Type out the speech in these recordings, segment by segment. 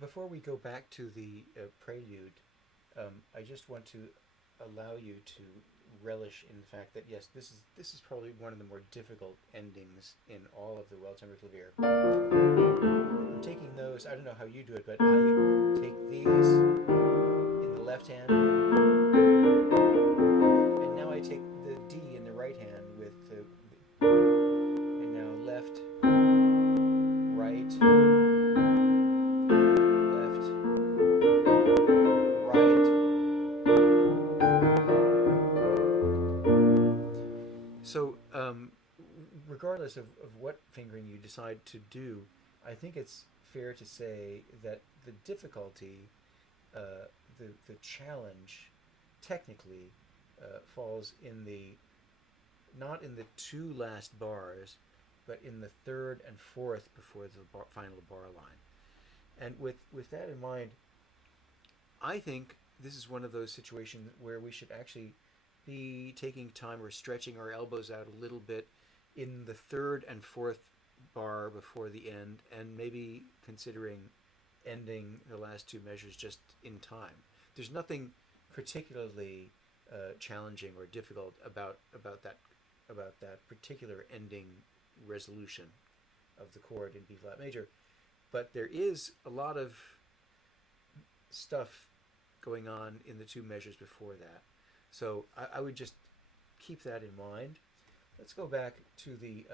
Before we go back to the prelude, I just want to allow you to relish in the fact that yes, this is probably one of the more difficult endings in all of the well-tempered clavier. I'm taking those. I don't know how you do it, but I take these in the left hand, and now I take the D in the right hand with and now left, right, left, right. So, regardless of what fingering you decide to do, I think it's fair to say that the difficulty, the challenge, technically, falls in the not in the two last bars, but in the third and fourth before the final bar line. And with that in mind, I think this is one of those situations where we should actually be taking time or stretching our elbows out a little bit in the third and fourth bar before the end, and maybe considering ending the last two measures just in time. There's nothing particularly challenging or difficult about that particular ending resolution of the chord in B flat major, but there is a lot of stuff going on in the two measures before that. So I would just keep that in mind. Let's go back to the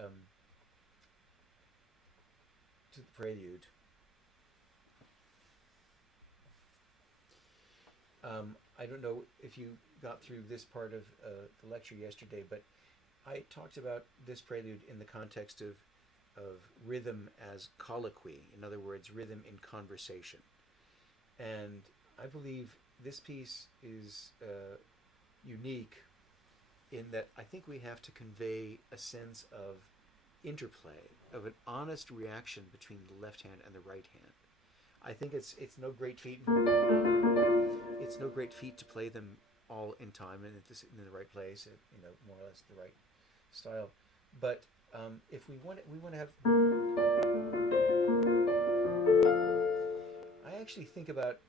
prelude. I don't know if you got through this part of the lecture yesterday, but I talked about this prelude in the context of rhythm as colloquy, in other words, rhythm in conversation. And I believe this piece is unique in that I think we have to convey a sense of interplay, of an honest reaction between the left hand and the right hand. I think it's no great feat. It's no great feat to play them all in time and in the right place, more or less the right style. But if we want to have, I actually think about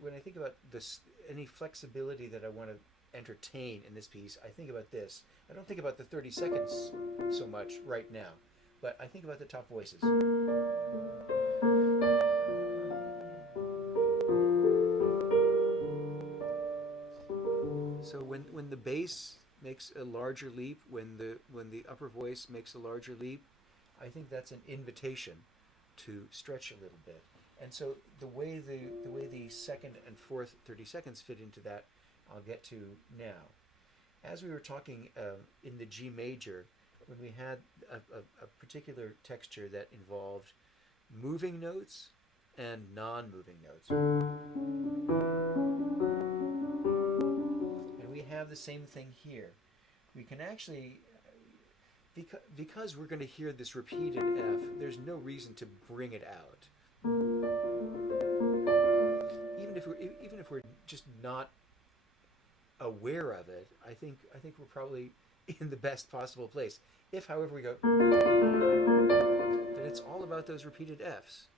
when I think about this, any flexibility that I want to entertain in this piece, I think about this. I don't think about the 30 seconds so much right now, but I think about the top voices. So when the bass makes a larger leap, when the upper voice makes a larger leap, I think that's an invitation to stretch a little bit. And so the way the second and fourth 30 seconds fit into that, I'll get to now. As we were talking in the G major, when we had a particular texture that involved moving notes and non-moving notes. And we have the same thing here. We can actually, because we're going to hear this repeated F, there's no reason to bring it out. Even if we're just not aware of it, I think we're probably in the best possible place. If, however, we go, then it's all about those repeated Fs.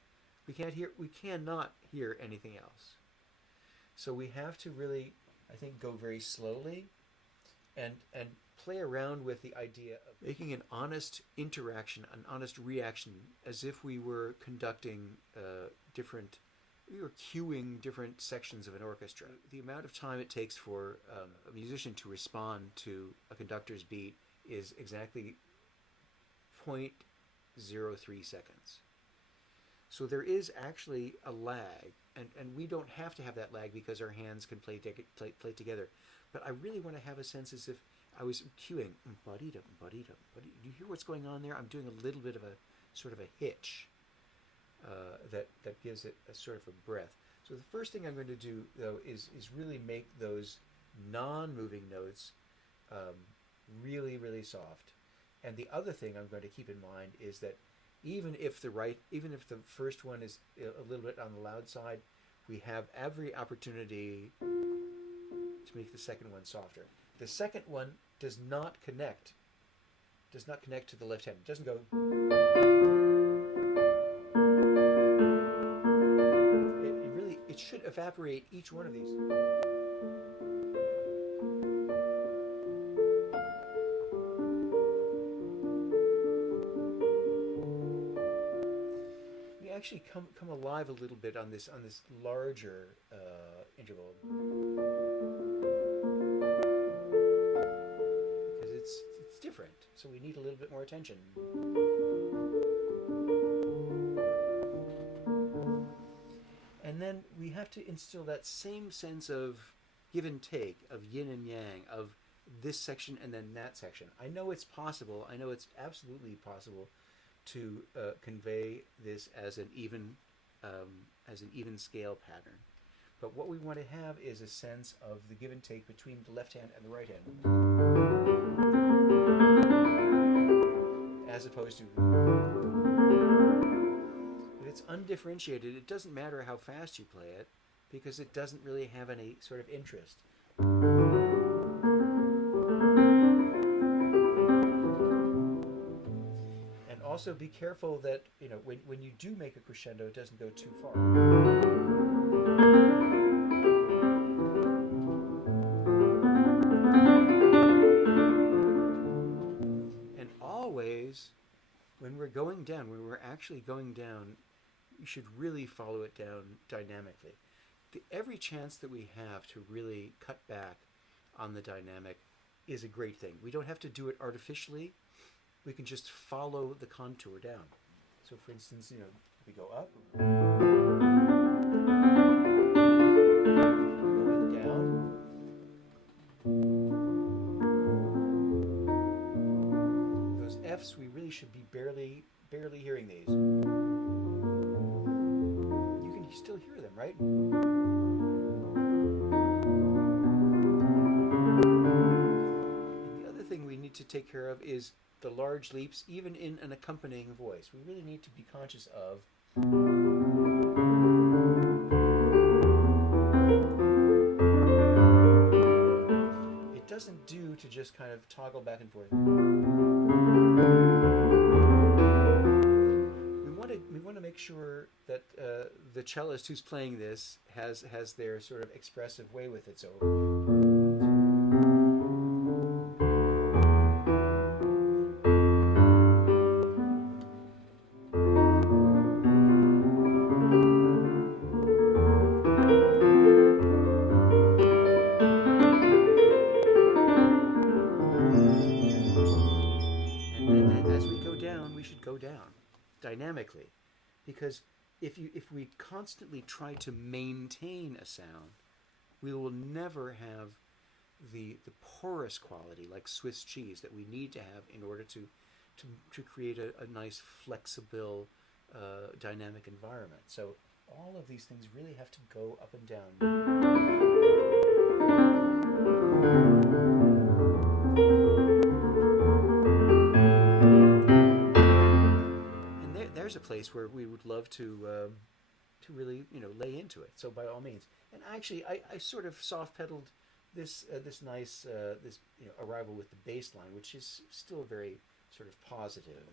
We cannot hear anything else. So we have to really, I think, go very slowly and play around with the idea of making an honest interaction, an honest reaction, as if we were conducting we were cueing different sections of an orchestra. The amount of time it takes for a musician to respond to a conductor's beat is exactly 0.03 seconds. So there is actually a lag, and we don't have to have that lag because our hands can play together. But I really want to have a sense as if I was cueing, ba-dee-da, ba-dee-da, ba-dee. Do you hear what's going on there? I'm doing a little bit of a sort of a hitch. That gives it a sort of a breath. So the first thing I'm going to do, though, is really make those non-moving notes really, really soft. And the other thing I'm going to keep in mind is that even if the first one is a little bit on the loud side, we have every opportunity to make the second one softer. The second one does not connect to the left hand. It doesn't go. it should evaporate each one of these. We actually come alive a little bit on this larger interval because it's different. So we need a little bit more attention. And then we have to instill that same sense of give and take, of yin and yang, of this section and then that section. I know it's possible. I know it's absolutely possible to convey this as an even scale pattern. But what we want to have is a sense of the give and take between the left hand and the right hand, as opposed to. If it's undifferentiated, it doesn't matter how fast you play it, because it doesn't really have any sort of interest. And also be careful that, when you do make a crescendo, it doesn't go too far. And always, when we're going down, when we're actually going down, you should really follow it down dynamically. Every chance that we have to really cut back on the dynamic is a great thing. We don't have to do it artificially. We can just follow the contour down. So for instance, we go up, going down, those Fs, we really should be barely hearing these. You can still hear them, right? And the other thing we need to take care of is the large leaps, even in an accompanying voice. We really need to be conscious of it doesn't do to just kind of toggle back and forth. We want to make sure that the cellist who's playing this has their sort of expressive way with it. So. Go down dynamically, because if we constantly try to maintain a sound, we will never have the porous quality like Swiss cheese that we need to have in order to create a nice flexible dynamic environment. So all of these things really have to go up and down. There's a place where we would love to really lay into it. So by all means. And actually, I sort of soft pedaled this nice arrival with the bass line, which is still very sort of positive.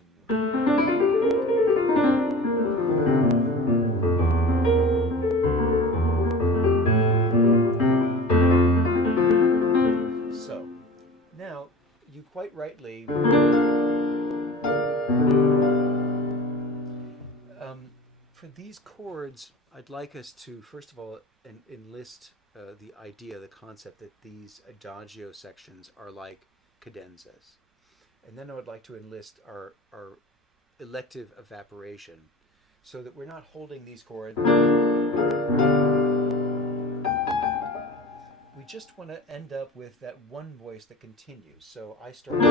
So now you quite rightly. For these chords, I'd like us to, first of all, enlist the idea, the concept that these adagio sections are like cadenzas. And then I would like to enlist our elective evaporation, so that we're not holding these chords. We just want to end up with that one voice that continues. So I start...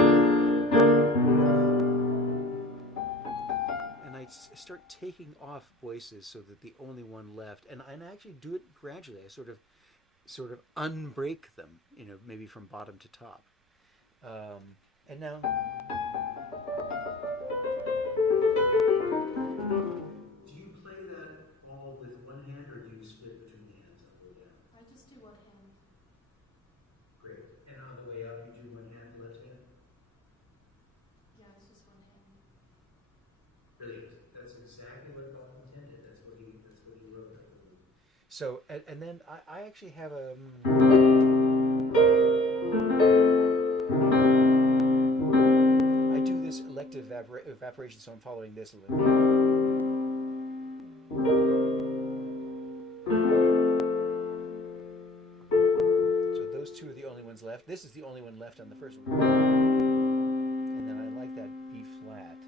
I start taking off voices so that the only one left, and I actually do it gradually. I sort of unbreak them, maybe from bottom to top. And now, do you play that all with one hand, or do you split between the hands up or down? I just do one hand. Great. And on the way up, you do one hand, left hand? Yeah, it's just one hand. Brilliant. That's exactly what Bach intended. That's what he wrote, I believe. So and then I actually have a. I do this elective evaporation, so I'm following this a little. So those two are the only ones left. This is the only one left on the first one. And then I like that B flat.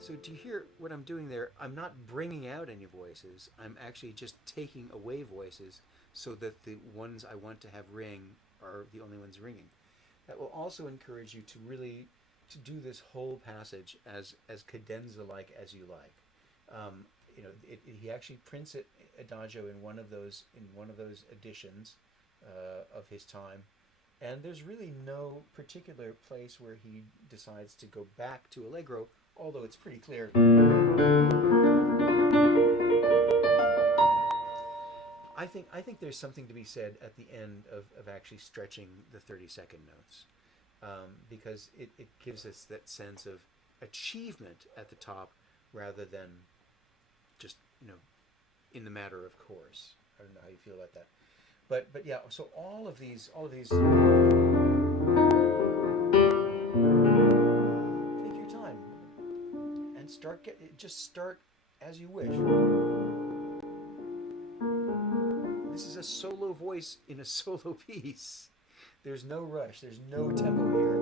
So do you hear what I'm doing there? I'm not bringing out any voices. I'm actually just taking away voices so that the ones I want to have ring are the only ones ringing. That will also encourage you to really to do this whole passage as cadenza-like as you like. He actually prints it adagio in one of those editions of his time, and there's really no particular place where he decides to go back to allegro, although it's pretty clear. I think there's something to be said at the end of actually stretching the 30-second notes, because it gives us that sense of achievement at the top rather than just in the matter of course. I don't know how you feel about that, but yeah. So all of these. Take your time and just start as you wish. This is a solo voice in a solo piece. There's no rush. There's no tempo here.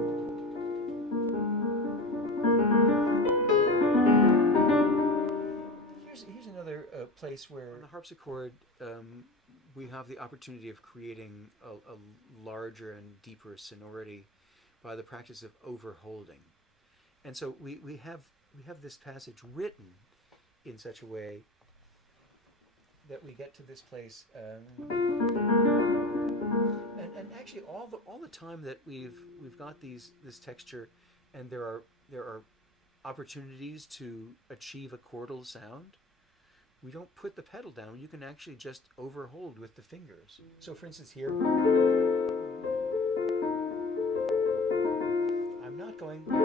Here's another place where on the harpsichord we have the opportunity of creating a larger and deeper sonority by the practice of overholding. And so we have this passage written in such a way that we get to this place, and actually all the time that we've got this texture, and there are opportunities to achieve a chordal sound. We don't put the pedal down. You can actually just overhold with the fingers. So, for instance, here I'm not going. I'm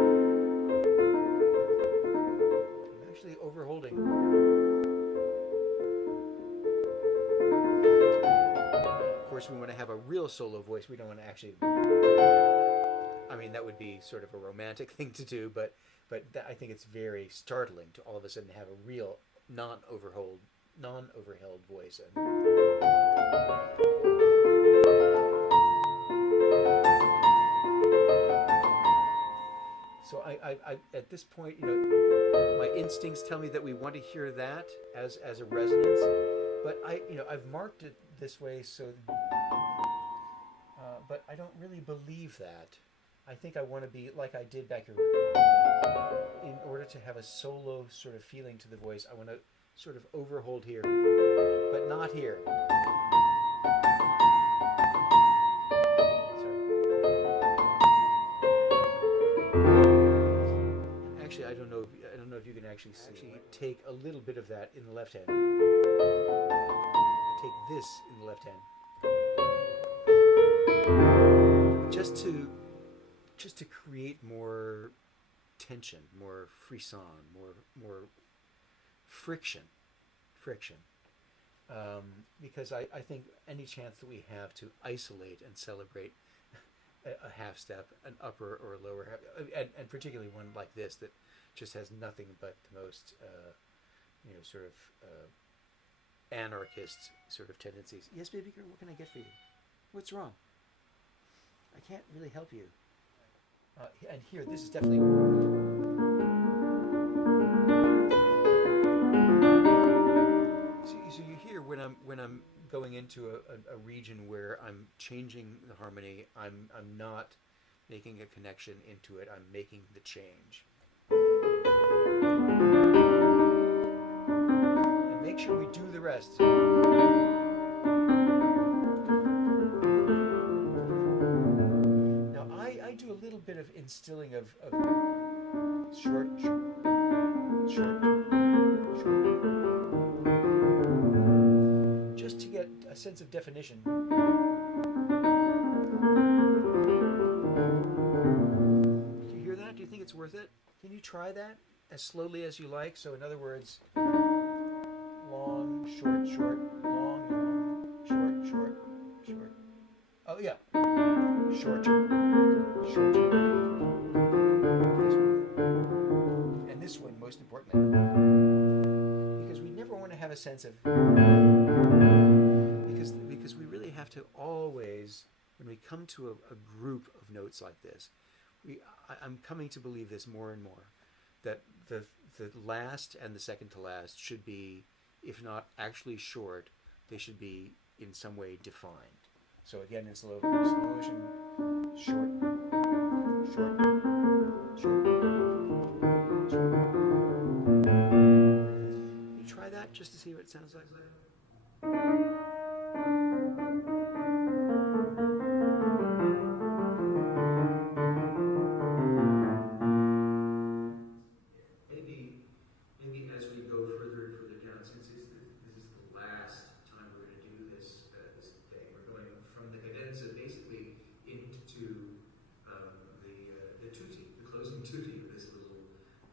actually overholding. Of course, we want to have a real solo voice. We don't want to actually. I mean, that would be sort of a romantic thing to do, but I think it's very startling to all of a sudden have a real non-overheld voice. So I at this point, my instincts tell me that we want to hear that as a resonance, but I've marked it this way so. But I don't really believe that. I think I want to be like I did back here. In order to have a solo sort of feeling to the voice, I want to sort of overhold here, but not here. Sorry. Actually, I don't know if you can actually take a little bit of that in the left hand. Take this in the left hand. Just to create more tension, more frisson, more friction, because I think any chance that we have to isolate and celebrate a half step, an upper or a lower half, and particularly one like this that just has nothing but the most sort of anarchist sort of tendencies. Yes, baby girl, what can I get for you? What's wrong? I can't really help you. And here, this is definitely. So you hear when I'm going into a region where I'm changing the harmony, I'm not making a connection into it. I'm making the change. And make sure we do the rest. I do a little bit of instilling of short, just to get a sense of definition. Do you hear that? Do you think it's worth it? Can you try that as slowly as you like? So in other words, long, short, short, long, long, short, short, short. Oh yeah, shorter, shorter. This one. And this one, most importantly, because we never want to have a sense of because we really have to always, when we come to a group of notes like this, I'm coming to believe this more and more, that the last and the second to last should be, if not actually short, they should be in some way defined. So again, in slow motion, short, short, short, short. Can you try that just to see what it sounds like? Maybe, maybe as we go further and further down, since this is the last time we're going to do this thing, we're going from the cadenza basically into the tutti, the closing tutti of this little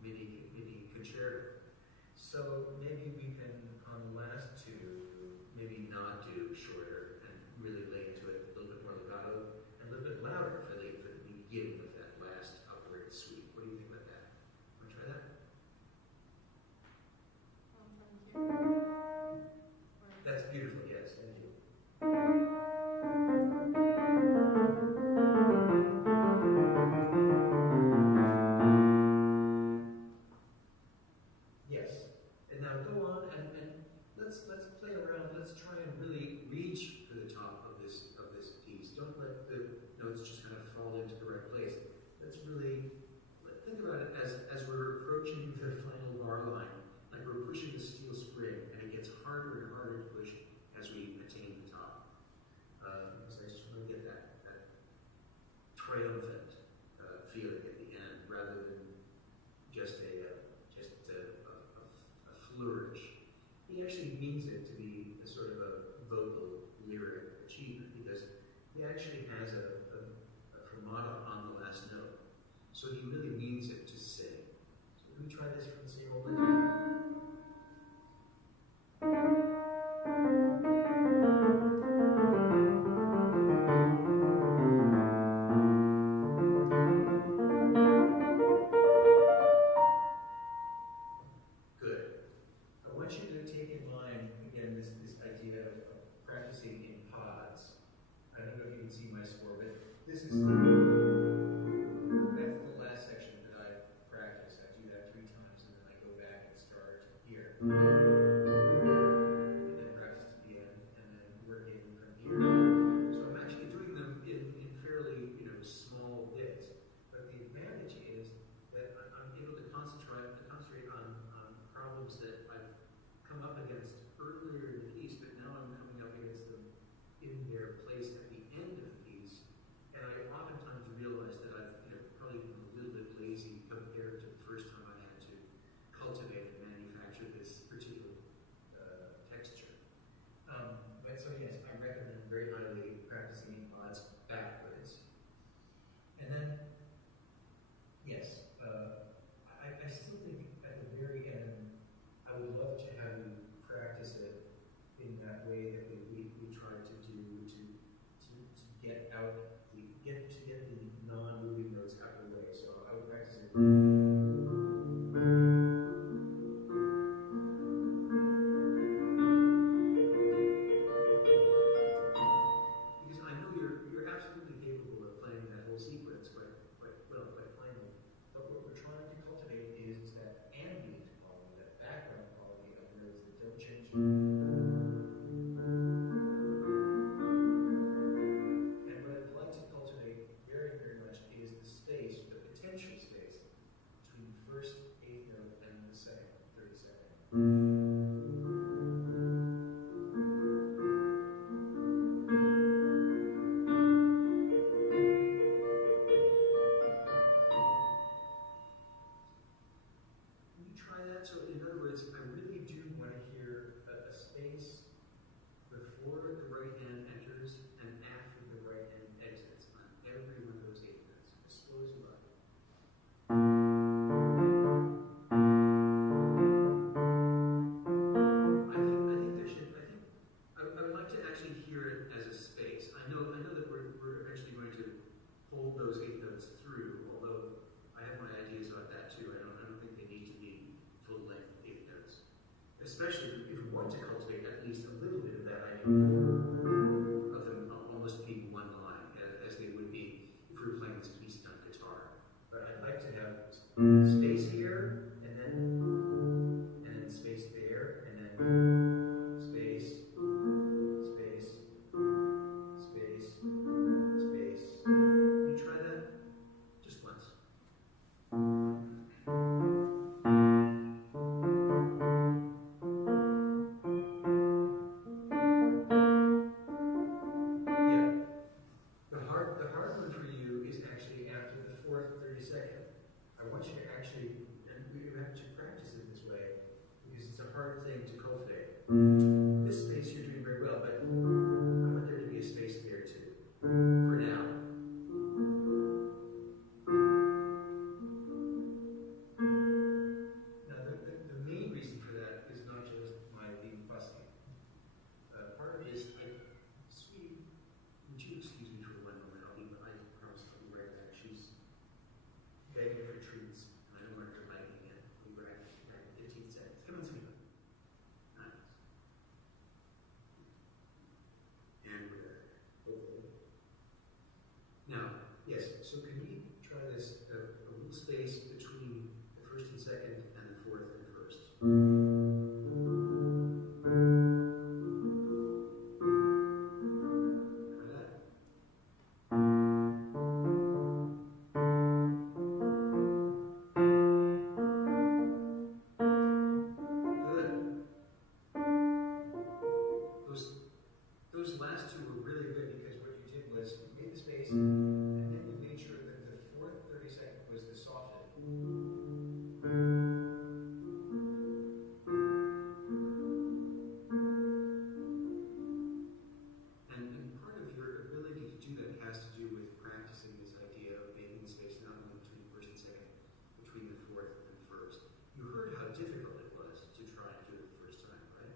mini concerto. So maybe we can, on the last two, maybe not do shorter and really lay into it a little bit more legato and a little bit louder for the beginning of that last upward sweep. What do you think about that? Want to try that? From here. That's beautiful. Yes, thank you. Yes. And now go on and let's play around. Let's try and really reach for the top of this piece. Don't let the notes just kind of fall into the right place. Let's really think about it as we're approaching the final bar line, like we're pushing a steel spring, and it gets harder and harder to push as we attain the top. Because I just want to get that triumphant feeling at the end, rather than just a flourish. He actually means it to be a sort of a vocal lyric achievement, because he actually has a fermata on the last note. So he really means it to sing. So can we try this from the same opening? Good. I want you to take in mind, again, this idea of practicing in pods. I don't know if you can see my score, but this is that's the last section that I practice. I do that 3 times, and then I go back and start here, and then practice to the end, and then work in from here. So I'm actually doing them in fairly small bits. But the advantage is that I'm able to concentrate on problems that I've come up against earlier in the piece, but now I'm coming up against them in their place at the end of the piece. And I oftentimes realize that I've probably been a little bit lazy compared to the first time I had to cultivate and manufacture this particular texture. But so yes, I recommend very highly practicing in pods backwards. And then, yes, I still think at the very end, I would love to have you practice it in that way that we tried to do to get the non-moving notes out of the way. So I would practice it. Because I know you're absolutely capable of playing that whole sequence quite well, quite plainly. But what we're trying to cultivate is that ambient quality, that background quality of notes that don't change. And what I'd like to of them almost being one line, as they would be if we were playing these pieces on guitar. But I'd like to have space here, and then space there, and then space, space, space, space. Can you try that? Just once. The hard one for you is actually after the fourth 32nd. I want you to actually, and we have to practice it this way because it's a hard thing to cultivate. This space you're doing very well, but I want there to be a space there too. For now. Now the main reason for that is not just my being fussy. Part of it is, sweetie, would you excuse me for one moment? I promise I'll be right back. She's begging for treats, and I don't want her to bite me again. I'll be right back in 15 seconds. Come on, sweetie. Nice. And we're back. Okay. Now, yes, so can we try this, a little space between the first and second and the fourth and first? Those last two were really good because what you did was you made the space and then you made sure that the fourth 32nd was the softened. And part of your ability to do that has to do with practicing this idea of making the space not only between first and second, between the fourth and first. You heard how difficult it was to try and do it the first time, right?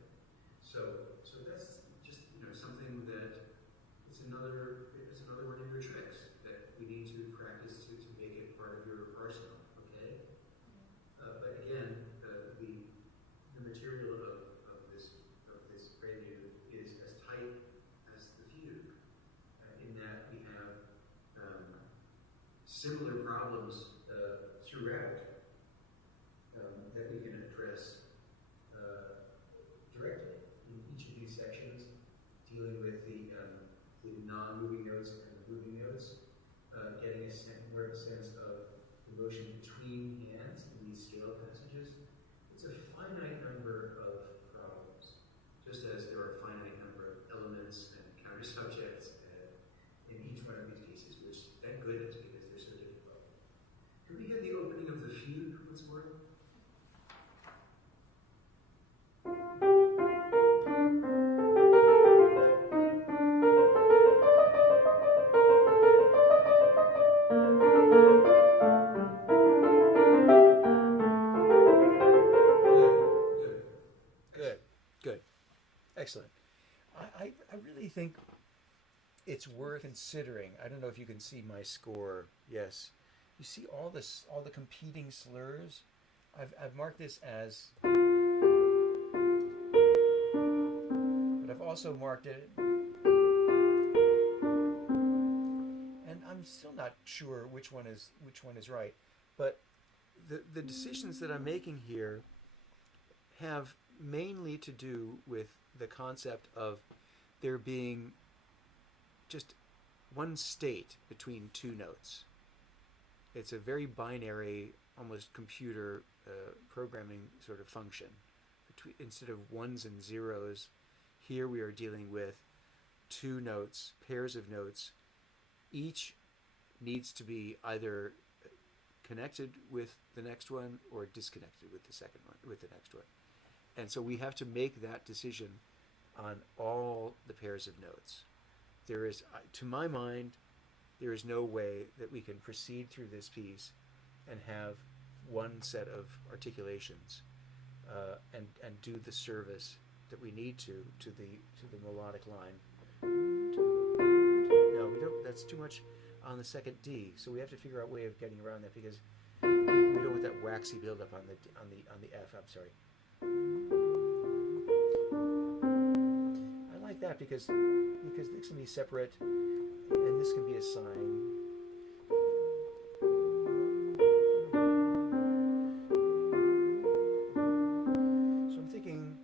So that's just something that it's another one of your tricks that we need to practice to make it part of your arsenal. Okay. But again, the material of this prelude is as tight as the fugue, in that we have similar problems throughout that we can address directly in each of these sections, dealing with the non-moving notes and the moving notes, getting more sense of the motion between hands in these scale passages. It's a finite number of problems, just as there are a finite number of elements and counter subjects in each one of these pieces, which thank goodness because they're so difficult. Can we get the opening of the fugue once more? Good. Excellent. I really think it's worth considering. I don't know if you can see my score. Yes. You see all the competing slurs? I've marked this as, but I've also marked it, and I'm still not sure which one is right. But the decisions that I'm making here have mainly to do with the concept of there being just one state between two notes. It's a very binary, almost computer programming sort of function. Instead of ones and zeros, here we are dealing with two notes, pairs of notes. Each needs to be either connected with the next one or disconnected with the second one, with the next one. And so we have to make that decision on all the pairs of notes. There is, to my mind, there is no way that we can proceed through this piece and have one set of articulations and do the service that we need to the melodic line. No, we don't. That's too much on the second D. So we have to figure out a way of getting around that because we don't want that waxy buildup on the F. I'm sorry. I like that because this can be separate, and this can be a sign. So I'm thinking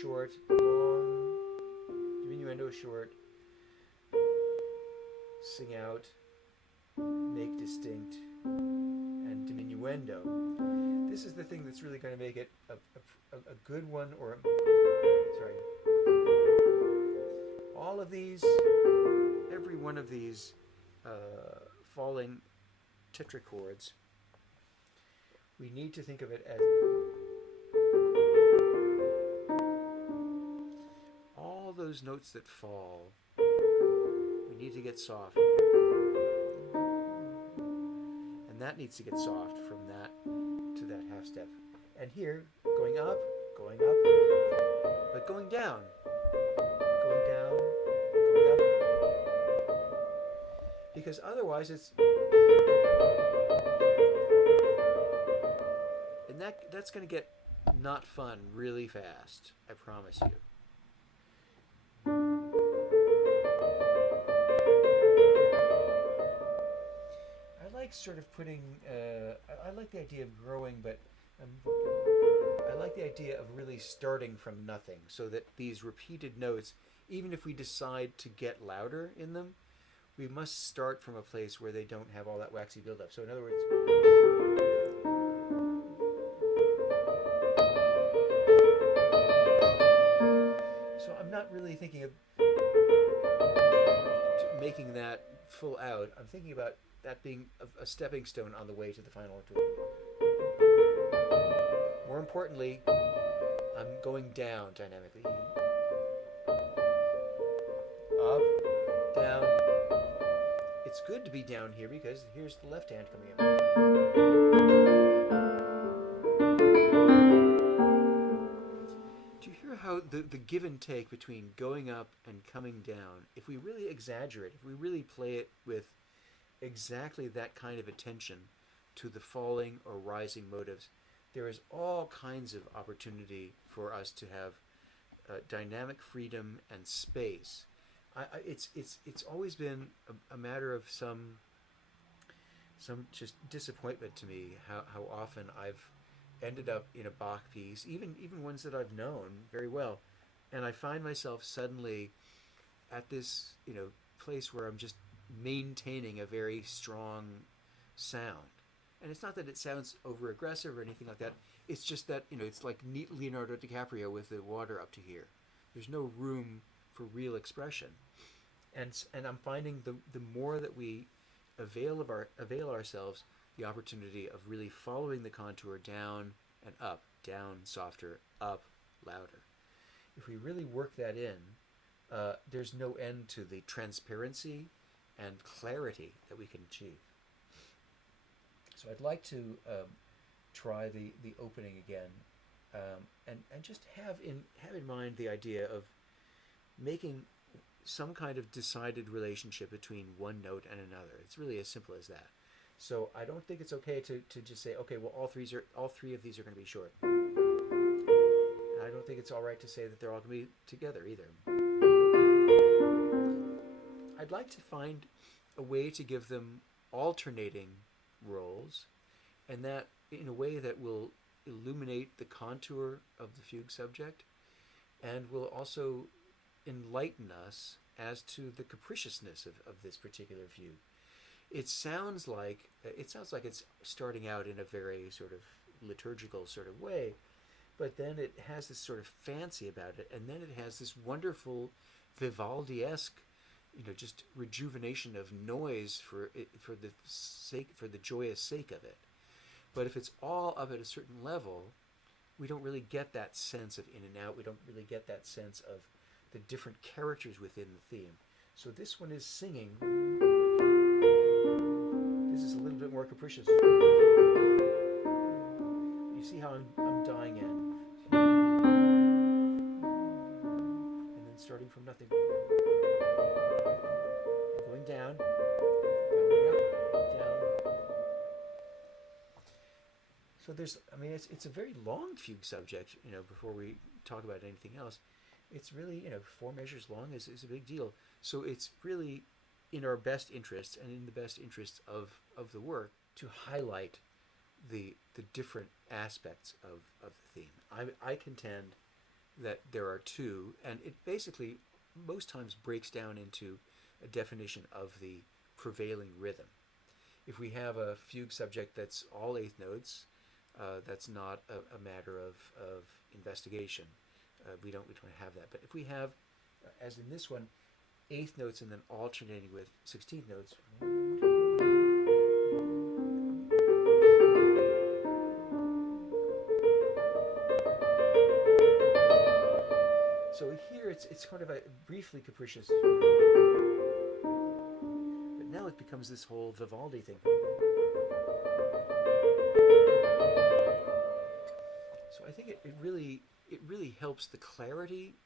short, long, diminuendo short, sing out, make distinct, and diminuendo. This is the thing that's really going to make it a good one, or sorry. All of these, every one of these falling tetrachords, we need to think of it as all those notes that fall, we need to get soft. And that needs to get soft from that to that half step. And here, going up, but going down, going up. Because otherwise it's... And that's going to get not fun really fast, I promise you. I like sort of putting... I like the idea of growing, but I like the idea of really starting from nothing, so that these repeated notes, even if we decide to get louder in them, we must start from a place where they don't have all that waxy buildup. So in other words... So I'm not really thinking of making that full out. I'm thinking about that being a stepping stone on the way to the final tool. More importantly, I'm going down dynamically. Up, down. It's good to be down here because here's the left hand coming in. Do you hear how the give and take between going up and coming down, if we really exaggerate, if we really play it with exactly that kind of attention to the falling or rising motives, there is all kinds of opportunity for us to have dynamic freedom and space. It's always been a matter of some just disappointment to me how often I've ended up in a Bach piece, even ones that I've known very well, and I find myself suddenly at this place where I'm just maintaining a very strong sound. And it's not that it sounds over aggressive or anything like that. It's just that it's like neat Leonardo DiCaprio with the water up to here. There's no room for real expression, and I'm finding the more that we avail ourselves the opportunity of really following the contour down and up, down, softer, up, louder. If we really work that in, there's no end to the transparency and clarity that we can achieve. So I'd like to try the opening again, and just have in mind the idea of making some kind of decided relationship between one note and another. It's really as simple as that. So I don't think it's okay to just say, okay, well, all three of these are going to be short. And I don't think it's all right to say that they're all going to be together either. I'd like to find a way to give them alternating roles, and that in a way that will illuminate the contour of the fugue subject and will also enlighten us as to the capriciousness of this particular fugue. It sounds like it's starting out in a very sort of liturgical sort of way, but then it has this sort of fancy about it, and then it has this wonderful Vivaldi-esque, just rejuvenation of noise for the joyous sake of it. But if it's all up at a certain level, we don't really get that sense of in and out. We don't really get that sense of the different characters within the theme. So this one is singing. This is a little bit more capricious. You see how I'm dying in. And then starting from nothing. Going down. Coming up, down. So it's a very long fugue subject, before we talk about anything else. it's really, 4 measures long is a big deal. So it's really in our best interests and in the best interests of the work to highlight the different aspects of the theme. I contend that there are two, and it basically most times breaks down into a definition of the prevailing rhythm. If we have a fugue subject that's all eighth notes, that's not a matter of investigation. We don't have that. But if we have, as in this one, eighth notes and then alternating with 16th notes. So here it's kind of a briefly capricious, but now it becomes this whole Vivaldi thing. So I think it really helps the clarity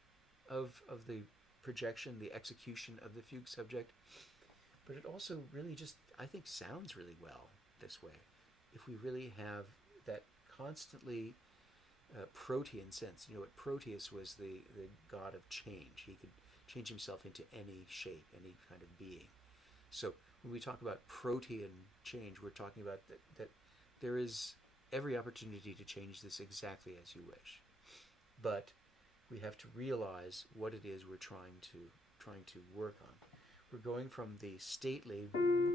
of the projection, the execution of the fugue subject, but it also really just, I think, sounds really well this way. If we really have that constantly protean sense. Proteus was the god of change. He could change himself into any shape, any kind of being. So when we talk about protean change, we're talking about that there is every opportunity to change this exactly as you wish. But we have to realize what it is we're trying to work on. We're going from the stately and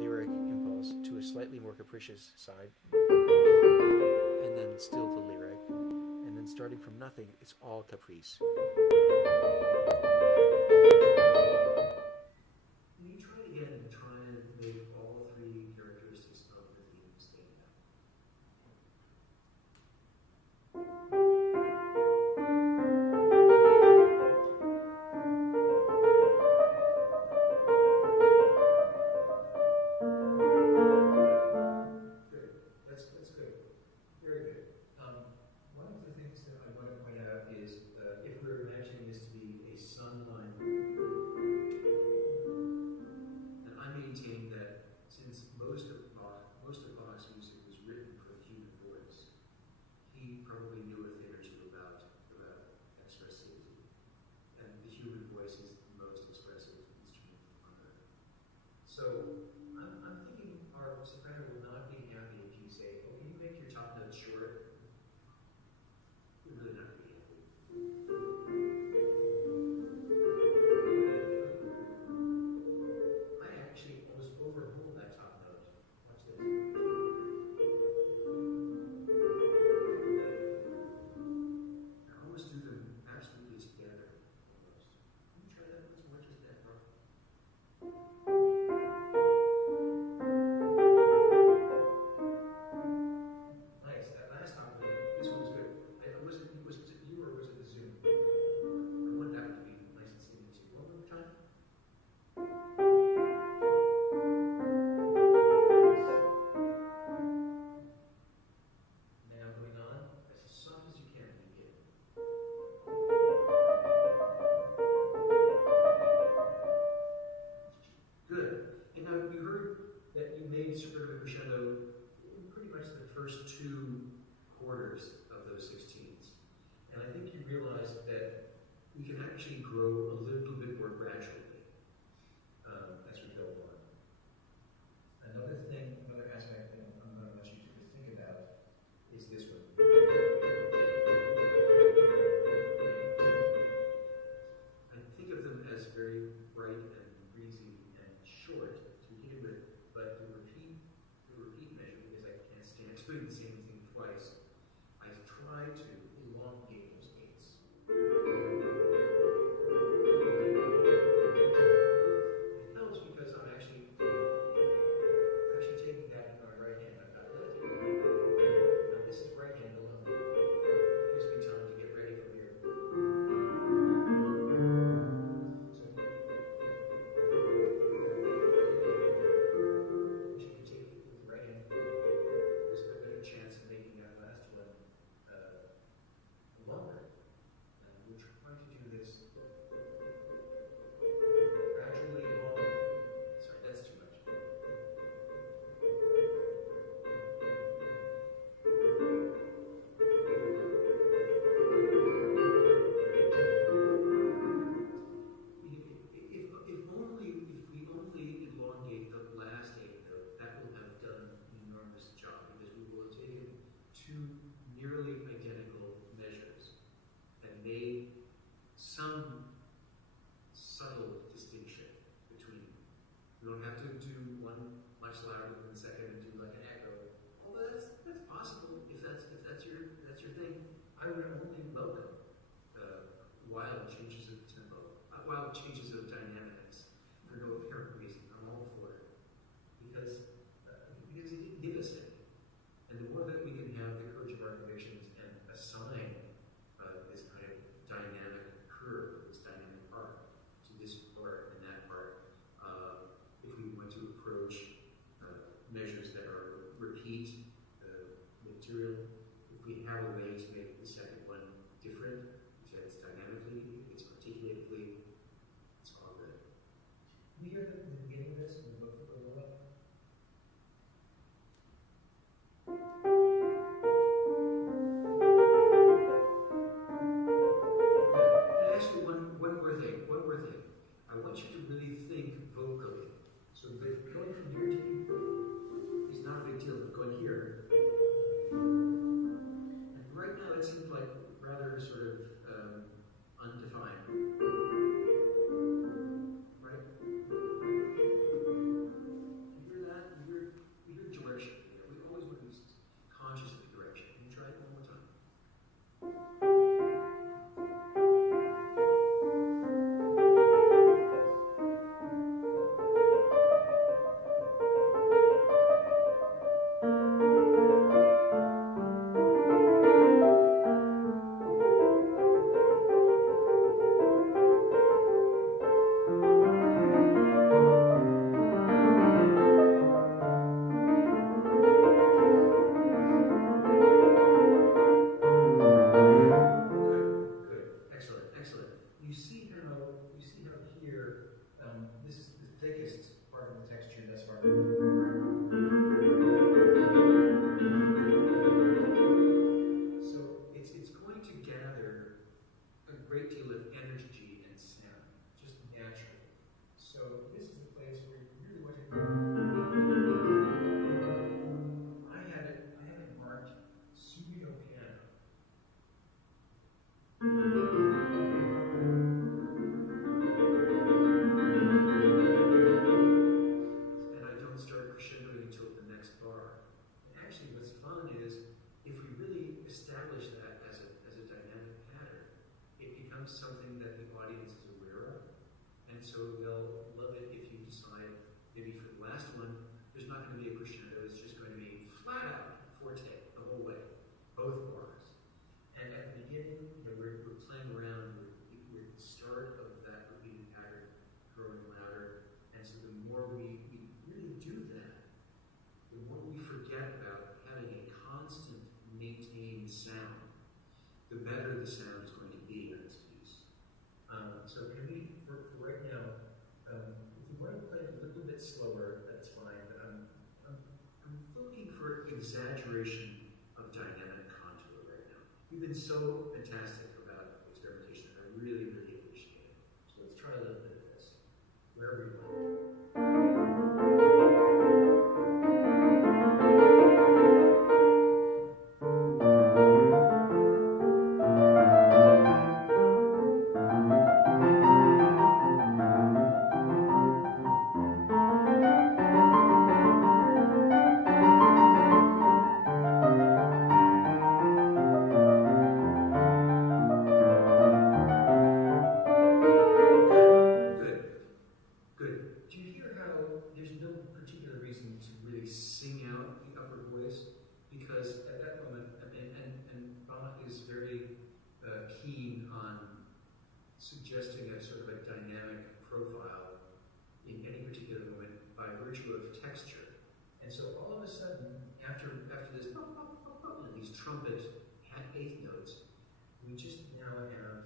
lyric impulse to a slightly more capricious side, and then still the lyric, and then starting from nothing, it's all caprice. Will you try it again and try and make all three characteristics of the theme stand out? Good. That's good. Very good. One of the things that I want to point out is if we're imagining this some subtle distinction between. You don't have to do one much louder than the second and do like an echo. Although that's possible if that's your thing. I would only welcome wild changes of tempo, wild changes of dynamics for no apparent reason. I'm all for it because he didn't give us any. And the more that we can have the courage of our convictions and assign this kind of dynamic curve, this dynamic part to this part and that part, if we want to approach measures that are repeat material, if we have a way to make the second one different, if it's dynamically, if it's articulatively, it's all good. Can you hear the beginning of this in the book that we're looking at? And actually, one more thing. I want you to really think vocally. So going from here to here is not a big deal, but going here. And right now it seems like rather sort of undefined. Right? You hear that? You hear direction. We always want to be conscious of direction. Can you try it one more time? Something that the audience is aware of, and so they'll love it if you decide, maybe for the last one, there's not going to be a crescendo, it's just going to be flat out forte the whole way, both bars. And at the beginning, we're playing around, we're at the start of that repeated pattern, growing louder, and so the more we really do that, the more we forget about having a constant, maintained sound, the better the sound is going to be on this piece. So can we, for right now, if we want to play a little bit slower, that's fine, but I'm looking for exaggeration of dynamic contour right now. You've been so fantastic about experimentation, and I really, really appreciate it. So let's try a little bit of this, wherever you want. Suggesting a sort of a dynamic profile in any particular moment by virtue of texture. And so all of a sudden, after this, these trumpet eighth notes, we just now have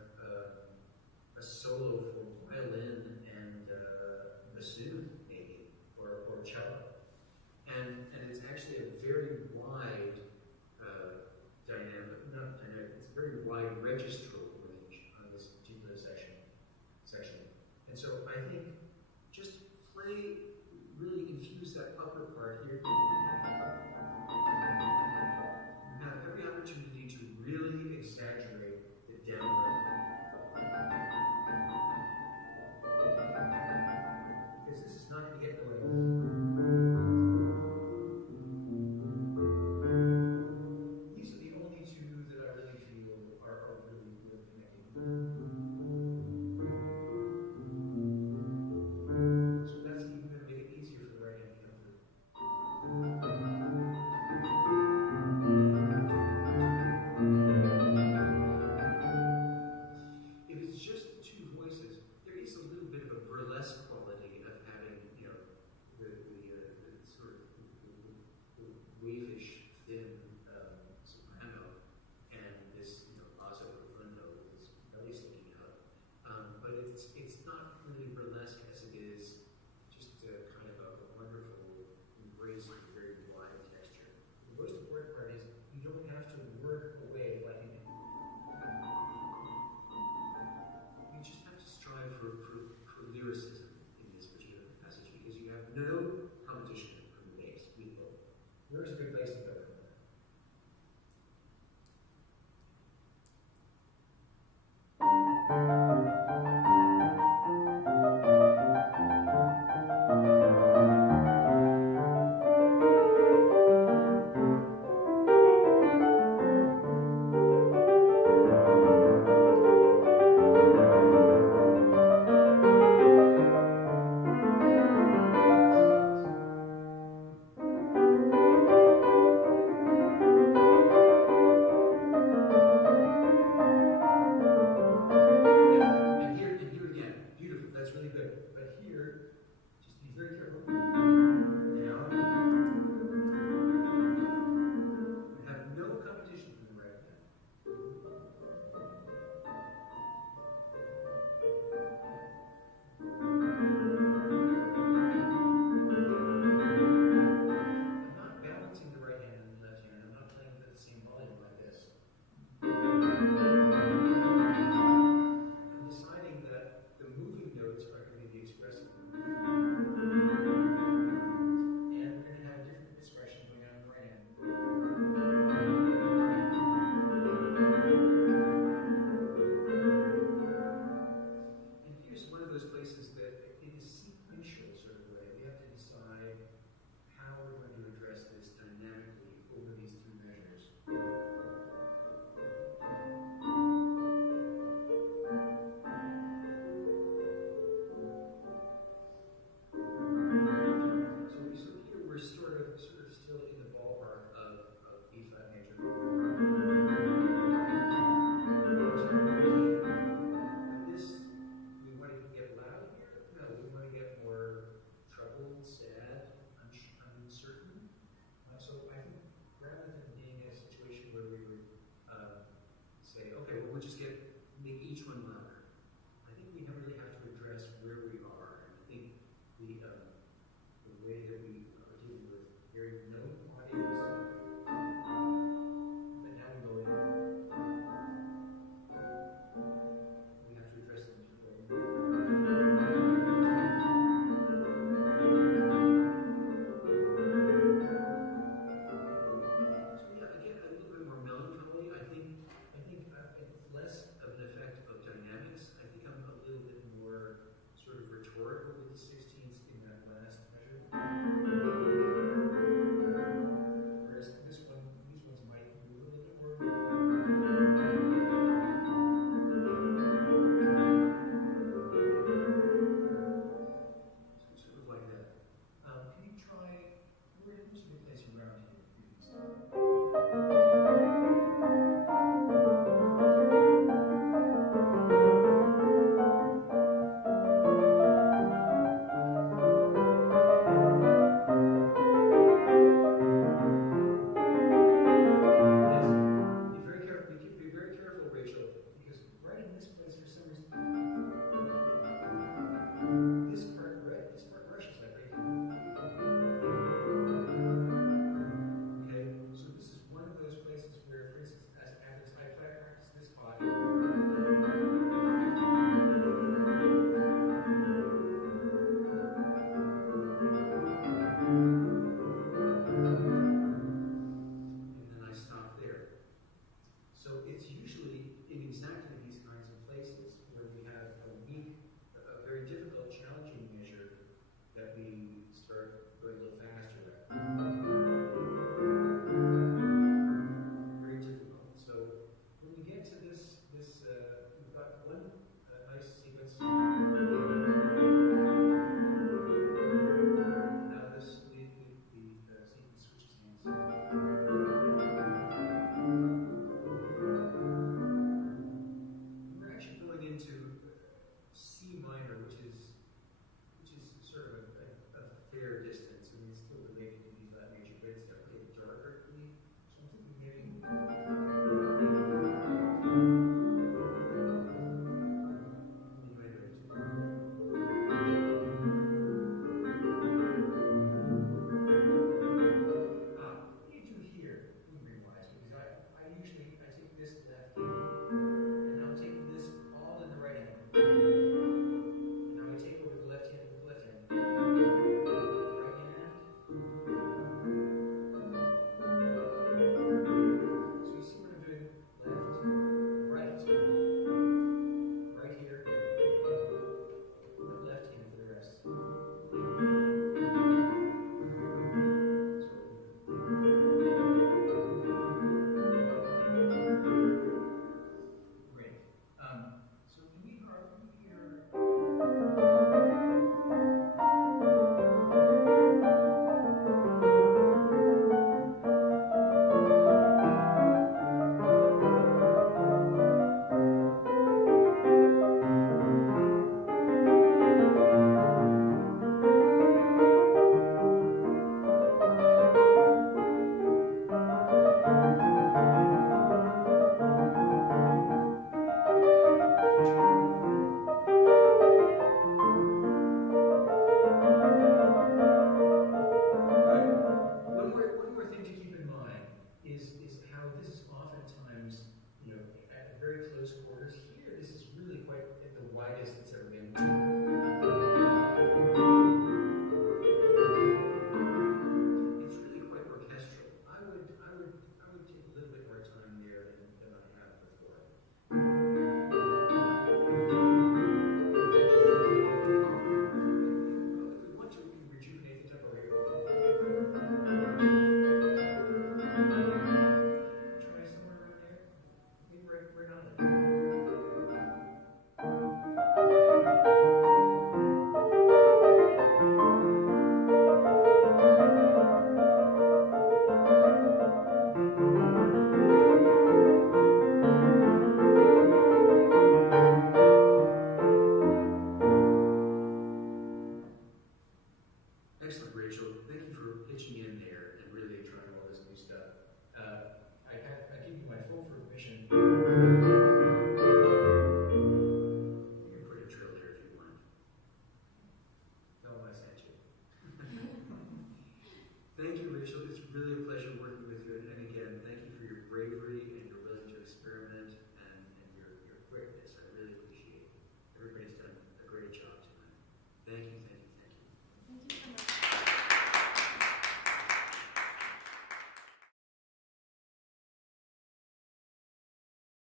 a solo for violin and bassoon, maybe, or cello. And it's actually a very wide dynamic, not dynamic, it's a very wide registral range on this particular section. And so I think just play, really infuse that upper part here. You have every opportunity to really exaggerate the downward. it's not really